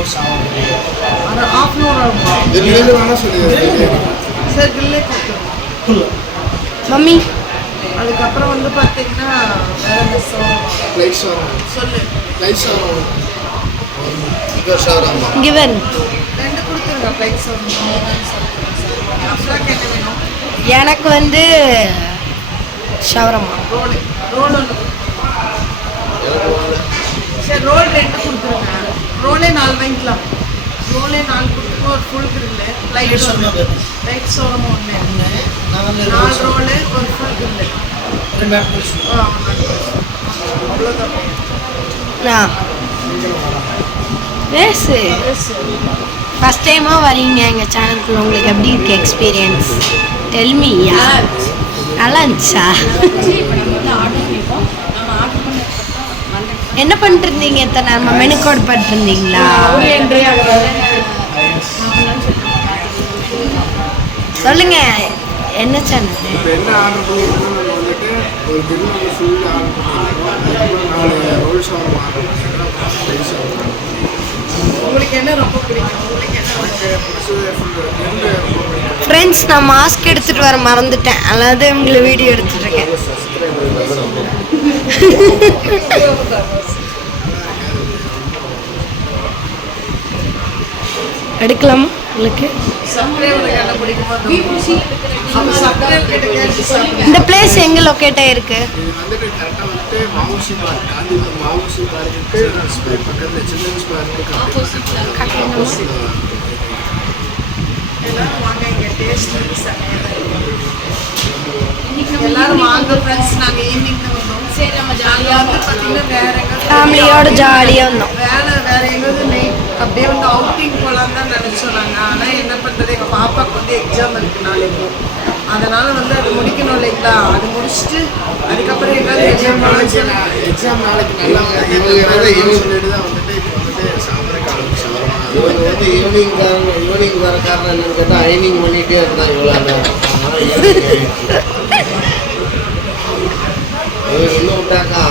Hours ஆகும் half an hour sir கில்லே கொடுத்துருவோம் மம்மி அதுக்கப்புறம் வந்து பார்த்தீங்கன்னா வேற ஷவர் சொல்லு. ஷவர் ஷவர்மா கிவன் ரெண்டு கொடுத்துருங்க எனக்கு வந்து ஷவரமா. ரோடு. ஒன்று சரி ரோல் ரெண்டு கொடுத்துருங்க ரோலே நாலு வாங்கிக்கலாம் ரோலே நாலு கொடுத்துருங்க ஒரு ஃபுல் கிரில்லு லைட் சொன்னது. லைட் சோளம் ஒன்று நாலு ரோலு ஒரு ஃபுல் கிரில்லு ஃபஸ்ட் டைமாக வரீங்க எங்கள் சேனலுக்குள்ள உங்களுக்கு எப்படி இருக்கு எக்ஸ்பீரியன்ஸ் டெல்மியா நல்லா இருந்துச்சா. என்ன பண்ணிட்டு இருந்தீங்க இத்தனை நேரமா? மெனு கோட் பண்ணிட்டு இருந்தீங்களா சொல்லுங்க. என்ன சேனல் என்ன ஆர்டர் நம்ம வந்துட்டு ஒரு ஃபுல் ஆர்டர் நாலு ரோல் ஆர்டர் உங்களுக்கு என்ன ரொம்ப பிடிக்கும்? ஃப்ரெண்ட்ஸ் நான் மாஸ்க் எடுத்துட்டு வர மறந்துட்டேன். அதாவது உங்களை வீடியோ எடுத்துட்டு இருக்கேன் சப்ஸ்கிரைபர் ரொம்ப எடுக்கலாமா உங்களுக்கு சப்ஸ்கிரைபருக்கு என்ன பிடிக்குமோ அப்போ சப்ஸ்கிரைப் கிட்ட கேட்டு சாப்பிடுங்க இந்த பிளேஸ் எங்க லொக்கேட் ஆயிருக்கு? பக்கத்தில் சில்ட்ரன்ஸ் பார்க்கு எல்லாரும் வாங்க இங்க டேஸ்ட் வந்து செமையா இருக்கு. எல்லாரும் வாங்க ஃப்ரெண்ட்ஸ் நாங்க ஈவினிங் வந்தோம். சரி நம்ம ஜாலியா வந்து பாத்தீங்கன்னா வேற எங்க ஃபேமிலியோட ஜாலியாக இருந்தோம். வேலை வேற எங்காவது நைட் அப்படியே வந்து அவுட்டிங் போகலான்னு தான் நினைச்சோம் நாங்க. ஆனா என்ன பண்றது? எங்க பாப்பாக்கு வந்து எக்ஸாம் இருக்கு நாளைக்கு. அதனால வந்து அது முடிக்கணும் இல்லைங்களா? அது முடிச்சுட்டு அதுக்கப்புறம் எங்காவது எக்ஸாம் எக்ஸாம் நாளைக்கு நல்லா வந்து இவங்க வந்து இவங்க- சொல்லிட்டு தான் வந்துட்டு இவங்க வந்து ஈவினிங் காரணம் ஈவினிங் வர காரணம் என்னன்னு கேட்டால் ஐனிங் பண்ணிகிட்டே இருந்தான் இவ்வளோ நேரம் அதனால இன்னும் விட்டாக்கா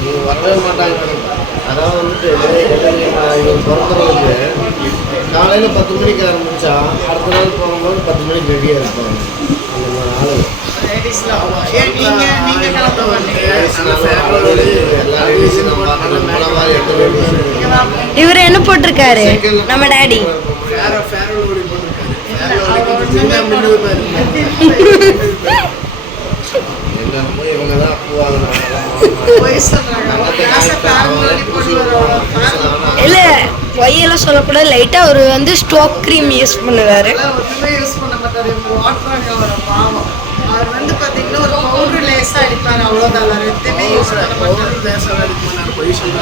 இவங்க வரவே மாட்டாங்க. அதாவது வந்துட்டு எனக்கு நான் காலையில் பத்து மணிக்கு ஆரம்பிச்சா அடுத்த நாள் போகும்போது பத்து மணிக்கு ரெடியாக இருப்பாங்க. இவர் என்ன போட்டிருக்காரு? நம்ம டாடி. இல்ல இல்லை பொய்யெல்லாம் சொல்லக்கூடாது லைட்டாக அவர் வந்து ஸ்டோக் கிரீம் யூஸ் பண்ணுவாரு. யூஸ் பண்ண மாட்டாரு. பாவம். அவர் வந்து பார்த்தீங்கன்னா ஒரு பவுடர் லேஸாக அடிப்பார் அவ்வளோதான் வேறு எதுவுமே யூஸ் பண்ண மாட்டார். பவுடர் பொய் ஃபேர்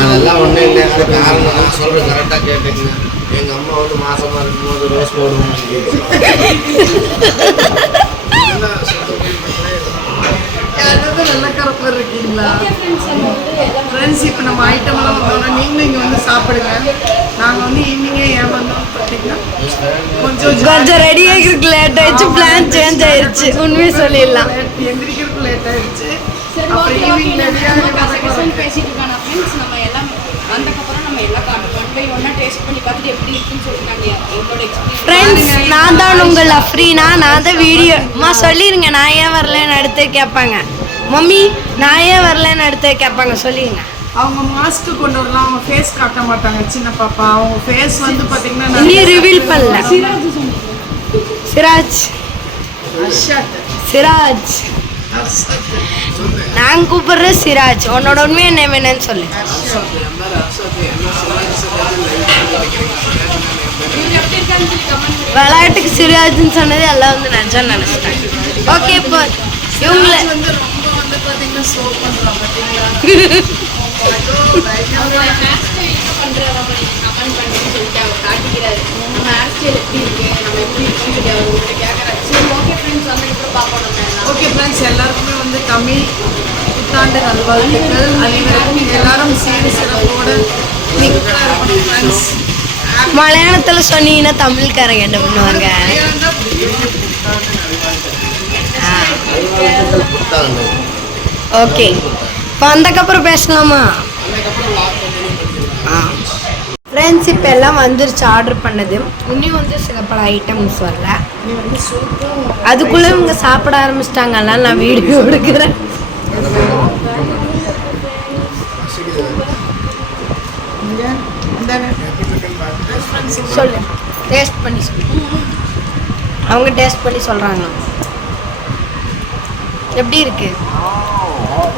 அதெல்லாம் ஒன்றும் இல்லை. அது காரணம் நான் சொல்கிறேன் கரெக்டாக கேட்டுங்க எங்கள் அம்மா வந்து மாசமா இருக்கும்போது ரோஸ் மக்களே இருக்கீங்களா ஃப்ரெண்ட்ஸ் இப்போ நம்ம ஐட்டம் எல்லாம் வந்தோம்னா நீங்களும் இங்கே வந்து சாப்பிடுங்க. நாங்கள் வந்து ஈவினிங்கே ஏன் வந்தோம் பார்த்தீங்கன்னா கொஞ்சம் கொஞ்சம் ரெடி ஆகிருக்கு லேட் ஆயிடுச்சு பிளான் சேஞ்ச் ஆயிடுச்சு. உண்மையை சொல்லிடலாம். எந்திரிக்கிறதுக்கு லேட் ஆயிடுச்சு. அப்புறம் ஈவினிங் பேசிட்டு இருக்கான ஃப்ரெண்ட்ஸ் நம்ம எல்லாம் வந்தக்கப்புறம் நம்ம எல்லாம் ஃப்ரெண்ட்ஸ் நான் தான் உங்கள் அஃப்ரீனா நான் தான் வீடியோ அம்மா சொல்லிடுங்க நான் ஏன் வரலன்னு அடுத்து கேட்பாங்க. மம்மி நான் ஏன் வரலன்னு அடுத்து கேட்பாங்க சொல்லிடுங்க அவங்க மாஸ்க் கொண்டு வரலாம் அவங்க ஃபேஸ் காட்ட மாட்டாங்க சின்ன பாப்பா. அவங்க ஃபேஸ் வந்து பார்த்தீங்கன்னா இன்னும் ரிவீல் பண்ணல. சிராஜ் சிராஜ். நான் கூப்பிடுறது சிராஜ். உன்னோட உண்மையை என்ன வேணும்னு சொல்லு. விளையாட்டுக்கு சிராஜ்னு சொன்னது எல்லாம் வந்து நினச்சா நினச்சிட்டாங்க ஓகே இப்போ இவங்கள வந்து பார்த்தீங்கன்னா பார்த்தீங்களா நம்ம ஹேர் எப்படி இருக்கு? நம்ம எப்படி இருக்குன்னு சொல்லி உங்கள்கிட்ட கேட்குறாரு சரி ஓகே ஃப்ரெண்ட்ஸ் வந்ததுக்கப்புறம் பார்ப்போம் நம்ம எல்லாம். ஓகே ஃப்ரெண்ட்ஸ் எல்லாருக்குமே வந்து தமிழ் புத்தாண்டு நல்வாழ்த்துக்கள். அனைவருக்கும் எல்லாரும் சீடு சிறப்போடு ஃப்ரெண்ட்ஸ் மலையாளத்தில் சொன்னீங்கன்னா தமிழ்காரங்க என்ன பண்ணுவாங்க? கொடுத்தாங்க ஓகே இப்போ அந்தக்கப்புறம் பேசலாமா? ஆ. ஃப்ரெண்ட்ஸ் இப்போ எல்லாம் வந்துருச்சு ஆர்டர் பண்ணது. இன்னும் வந்து சில பல ஐட்டம்ஸ் வரல. அதுக்குள்ளே இவங்க சாப்பிட ஆரம்பிச்சிட்டாங்கல்ல நான் வீடியோ எடுக்கிறேன். சொல்லு. டேஸ்ட் பண்ணி சொல்லு. அவங்க டேஸ்ட் பண்ணி சொல்கிறாங்க எப்படி இருக்குது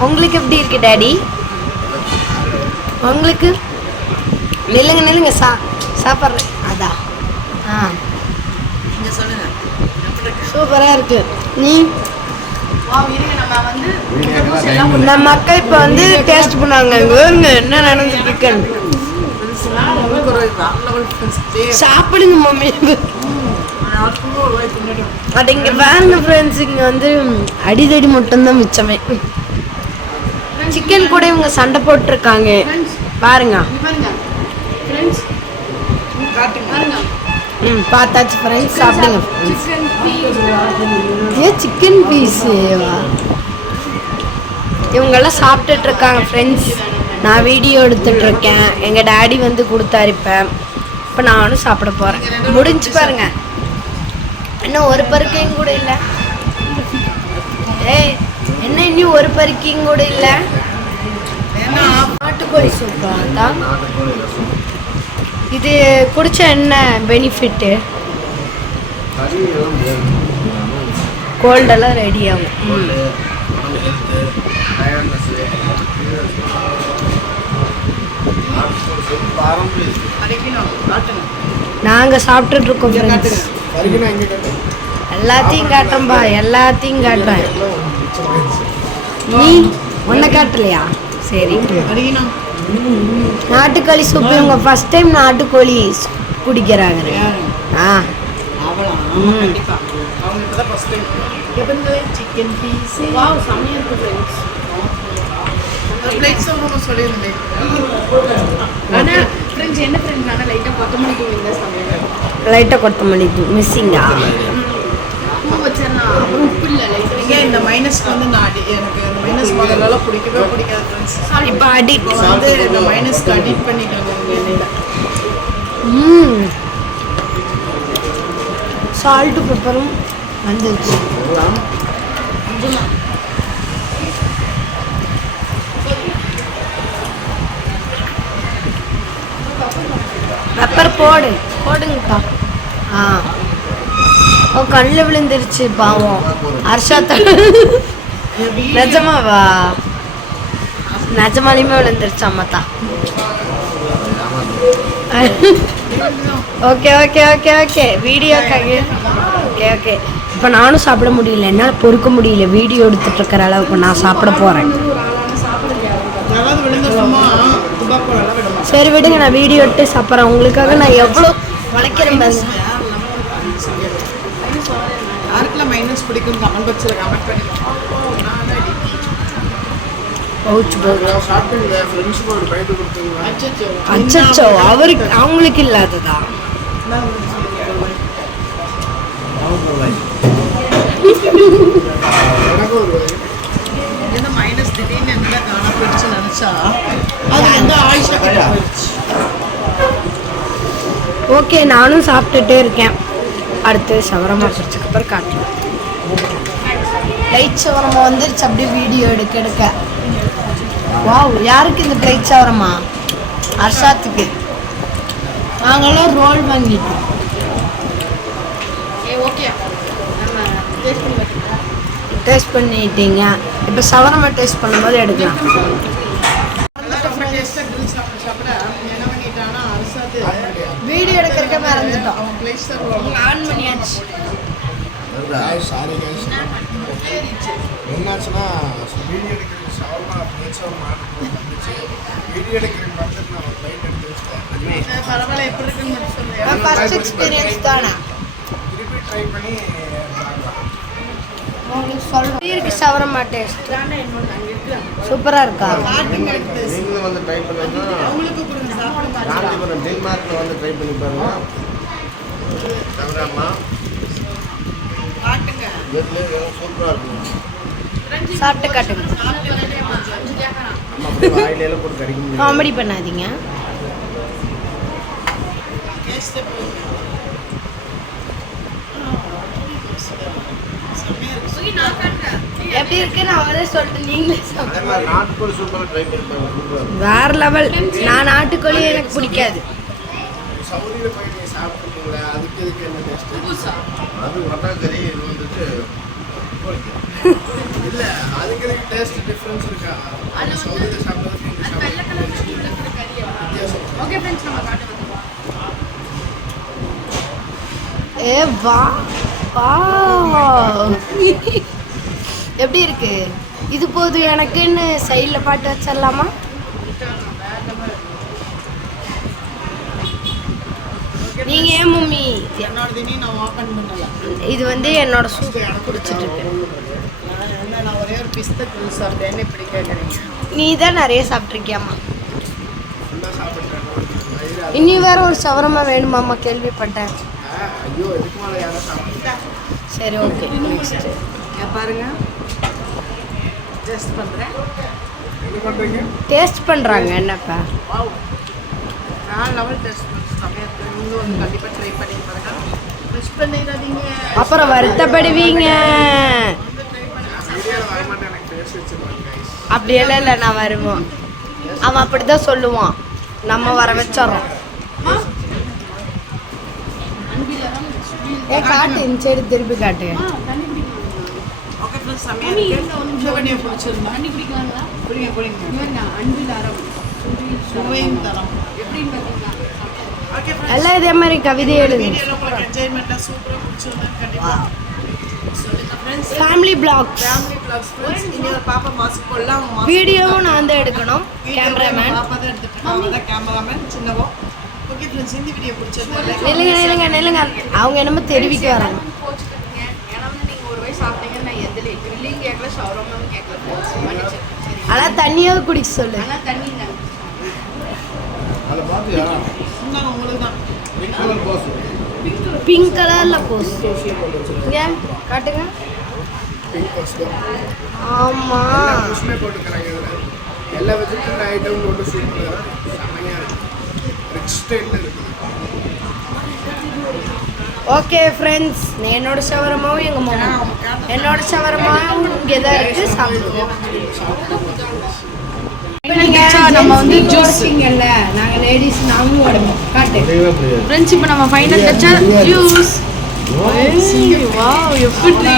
உங்களுக்கு எப்படி இருக்கு டேடி உங்களுக்கு? நில்லுங்க நில்லுங்க சா சாப்பிட்றேன். அதான் ஆ. இருக்கு? சூப்பராக இருக்கு. நீ? நம்ம அக்கா இப்போ வந்து டேஸ்ட் பண்ணாங்க பாருங்க என்ன நடந்துட்டு ஃப்ரெண்ட்ஸ் சாப்பிடுங்க மம்மி. அது இங்கே பாருங்க ஃப்ரெண்ட்ஸ் இங்கே வந்து அடிதடி மட்டும்தான் மிச்சமே. சிக்கன் கூட இவங்க சண்டை போட்டிருக்காங்க. பாருங்க. ஃப்ரெண்ட்ஸ் ம் பார்த்தாச்சு ஃப்ரெண்ட்ஸ் சாப்பிடுங்க. ஏன் சிக்கன் பீஸ் இவங்கெல்லாம் சாப்பிட்டுட்டு இருக்காங்க ஃப்ரெண்ட்ஸ் நான் வீடியோ எடுத்துட்டு இருக்கேன். எங்கள் டாடி வந்து கொடுத்தாரு இப்போ. இப்போ நானும் சாப்பிட போகிறேன் முடிஞ்சு பாருங்க. இன்னும் ஒரு பருக்கையும் கூட இல்லை. ஏய் என்ன இன்னும் ஒரு பருக்கையும் கூட இல்லை? நாட்டுக்கோழி சூப்பா தான் இது குடிச்சா என்ன பெனிஃபிட்டு கோல்டெல்லாம் ரெடி ஆகும். நாங்கள் சாப்பிட்டுட்டு இருக்கோம் எல்லாத்தையும் காட்டுறேன்பா எல்லாத்தையும் காட்டுறேன். நீ ஒன்றை காட்டலையா? சரி. நாட்டுக்கோழி சூப் இவங்க ஃபர்ஸ்ட் டைம் நாட்டுக்கோழி குடிக்கிறாங்க. ஆ. லைட்டாக கொத்தமல்லி மிஸ்ஸிங்கா பூ வச்சிடலாம் நீங்க இந்த மைனஸ்க்கு வந்து நான் அடி எனக்கு இந்த மைனஸ் முதல்ல பிடிக்கவே பிடிக்காது ஃப்ரெண்ட்ஸ் இப்போ அடி இப்போ வந்து இந்த மைனஸ்க்கு அடிட் பண்ணிட்டாங்க எண்ணெயில ம். சால்ட்டு பெப்பரும் வந்துருச்சு. பெப்பர் போடு. போடுங்கப்பா. ஆ. ஓ கண்ணில் விழுந்துருச்சு பாவம். ஹர்ஷாத்த. நிஜமாவா? நிஜமாலையுமே விழுந்துருச்சு அம்மாத்தா. Okay okay okay okay. வீடியோக்காக ஓகே ஓகே. இப்போ நானும் சாப்பிட முடியல. என்னால் பொறுக்க முடியல. வீடியோ எடுத்துட்டு இருக்கிற அளவுக்கு நான் சாப்பிட போகிறேன் சரி விடுங்க. நான் வீடியோ எடுத்து சாப்பிட்றேன். உங்களுக்காக நான் எவ்வளோ உழைக்கிறேன் பஸ். யாருக்கெல்லாம் மைனஸ் பிடிக்கும் கமெண்ட் பாக்ஸில் கமெண்ட் பண்ணி அச்சோ அவருக்கு அவங்களுக்கு இல்லாததா. என்ன மைனஸ் திடீர்னு என்ன காண போயிடுச்சு நினச்சா அது வந்து ஆயிஷா கிட்ட போயிடுச்சு. ஓகே நானும் சாப்பிட்டுட்டே இருக்கேன். அடுத்து சவரமா பிடிச்சக்கு அப்புறம் காட்டலாம் லைட் சவரமா வந்துருச்சு அப்படியே வீடியோ எடுக்க எடுக்க. வாவ் யாருக்கு இந்த பிளைட் சவரமா? அர்ஷாத்துக்கு நாங்களாம் ரோல் வாங்கிட்டோம். டேஸ்ட் பண்ணிட்டீங்க. இப்போ சவரமா டேஸ்ட் பண்ணும்போது எடுக்கலாம் டேஸ்ட்டாக grill சாப்பிட சாப்பிட என்ன பண்ணிட்டானா அரசாது வீடியோ எடுக்கிறக்க மறந்துட்டோம். அவன் பிளேஸ் ஆன் பண்ணியாச்சு வருதா சாரி கைஸ் என்னாச்சுன்னா வீடியோ எடுக்கிறது ஷவர்மா பிளேட் ஷவர்மா வீடியோ எடுக்கிறதுக்கு பார்த்துட்டு நான் ஒரு பைட் எடுத்து வச்சுட்டேன். பரவாயில்ல எப்படி இருக்குன்னு மட்டும் சொல்லு. ஃபர்ஸ்ட் எக்ஸ்பீரியன்ஸ் தானே? திருப்பி ட்ரை பண்ணி பார்க்கலாம் உங்களுக்கு சொல்கிறேன் காபி சவர மாட்டேன். சூப்பராக இருக்கா? நீங்களும் வந்து ட்ரை பண்ணுங்க. காஞ்சிபுரம் டென்மார்க்கில் வந்து ட்ரை பண்ணி பாருங்க. சவரம்மா சூப்பராக இருக்கும். காமெடி பண்ணாதீங்க. எப்படி இருக்கு நான் அவரே சொல்லிட்டு நீங்களே வேற லெவல் நான் நாட்டுக்கோழி எனக்கு பிடிக்காது. சவுதியில் போய் நீங்கள் சாப்பிட்டுருக்கீங்களா அதுக்கு இதுக்கு என்ன டேஸ்ட்டு புதுசா? அது மட்டாக்கறி இது வந்துட்டு இல்லை அதுக்கு இதுக்கு டேஸ்ட் டிஃப்ரென்ஸ் இருக்கா? அதுல வந்து- சவுதியில் சாப்பிட்றதுக்கு இங்கே அது வெள்ளை கலர் சாப்பிட்றதுக்கு உள்ள இருக்கிற கறியா வித்தியாசம். ஓகே ஃப்ரெண்ட்ஸ் நம்ம காட்டு வந்துருவோம் ஏ வா வா. எப்படி இருக்கு? இது போதும் எனக்குன்னு சைடில் பாட்டு வச்சிடலாமா? நீங்க ஏன் மம்மி? இது வந்து என்னோட சூப் குடிச்சிட்டு இருக்கு நீ தான் நிறைய சாப்பிட்ருக்கியாம்மா இனி வேற ஒரு சவரமா வேணுமாம்மா? கேள்விப்பட்டேன். ஐயோ எதுக்கு மேலே யாரும் சாப்பிட்டா சரி ஓகே நெக்ஸ்ட் பாருங்க. ஜஸ்ட் பண்ணுறேன் என்ன பண்ணுறீங்க டேஸ்ட் பண்றாங்க என்னப்பா? வாவ் நான் லெவல் டெஸ்ட் வந்து கண்டிப்பாக ட்ரை பண்ணி பாருங்க. மிஸ் பண்ணிடாதீங்க. அப்புறம் வருத்தப்படுவீங்க. டேஸ்ட். அப்படியெல்லாம் இல்லை நான் வருவோம் அவன் அப்படிதான் சொல்லுவான். நம்ம வர வச்சிடறோம். ஏ காட்டு இந்த சைடு திருப்பி காட்டு. ஓகே ஃப்ரெண்ட்ஸ் செம்மையாக இருக்கு இந்த வண்டியை பிடிச்சிருந்தா? தண்ணி குடிக்கலாங்களா? குடிங்க குடிங்க. இவங்க அன்பில் அறம் சுவையும் தரம். எப்படின்னு பார்த்தீங்களா ஓகே ஃப்ரெண்ட்ஸ் எல்லாம் இதே மாதிரி கவிதை எழுதுங்க. என்ஜாய்மெண்ட்டாக சூப்பராக பிடிச்சிருந்தா கண்டிப்பாக சொல்லுங்க friends family vlogs family vlogs friends இனி ஒரு பாப்பா மாஸ்க் போடலாம் வீடியோவும் நான் தான் எடுக்கணும். கேமராமேன் பாப்பா தான் எடுத்துட்டு அவங்க தான் கேமராமேன் சின்னவோ. நில்லுங்க நில்லுங்க நில்லுங்க. அவங்க என்னமோ தெரிவிக்க வராங்க. ஆனால் தண்ணியாவது குடிக்க சொல்லு. பிங்க் கலர்ல போஸ் இங்க காட்டுங்க. ஆமா. எல்லா வெஜிடபிள் ஐட்டம் போட்டு சூப்பராக செம்மையாக இருக்குது இருக்குது ஓகே ஃப்ரெண்ட்ஸ் என்னோட சவரமாவும் எங்க மாமா? என்னோட சவரமாவும் இங்கே தான் இருக்கு. சாப்பிடுவோம். இப்போ நீங்க நம்ம வந்து ஜூஸிங்கல்ல நாங்க லேடிஸ் நாமும் உடம்பு. காட்டு. ஃப்ரெண்ட்ஸ் இப்போ நம்ம ஃபைனல் டச்சா ஜூஸ் வாவ் எப்படி?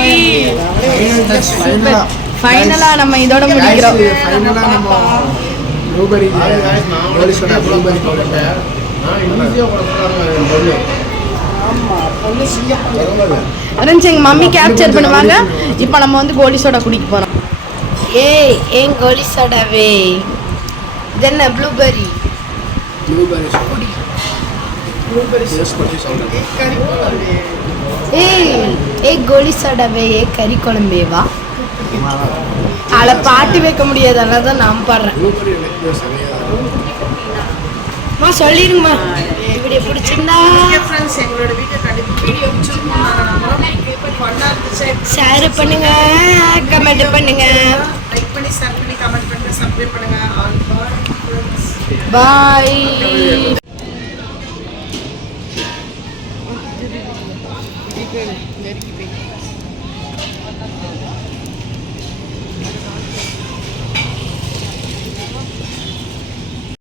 ஃபைனலா நம்ம இதோட முடிக்கிறோம். ஃபைனலாக நம்ம ப்ளூபெரி அது guys, நான் கோலி சோடா எவ்வளோ ப்ளூபெரி போட்டேன் நான் ஈஸியாக கூட சொல்கிறாங்க என் பொண்ணு பரவாயில்ல. ஃப்ரெண்ட்ஸ் எங்க மம்மி கேப்சர் பண்ணுவாங்க. இப்போ நம்ம வந்து கோலி சோடா குடிக்க போறோம். ஏய் ஏன் கோலி சடாவே இது என்ன ப்ளூபெர்ரி ப்ளூபெரி ப்ளூபெரி டேஸ்ட் பண்ணி சொல்கிறேன் ஏய் ஏய் கோலி சடாவே ஏ கறி குழம்பேவா அல பாட்டு வைக்க முடியாது அதனால தான் நான் பாடுறேன். அம்மா சொல்லிருங்கம்மா வீடியோ பிடிச்சிருந்தா. ஃப்ரெண்ட்ஸ் எங்களோட வீடியோ கண்டிப்பாக வீடியோ பிடிச்சிருக்கோம் ஷேர் பண்ணுங்க. கமெண்ட் பண்ணுங்க. லைக் பண்ணி ஷேர் பண்ணி கமெண்ட் பண்ணுங்க. சப்ஸ்கிரைப் பண்ணுங்க. போய்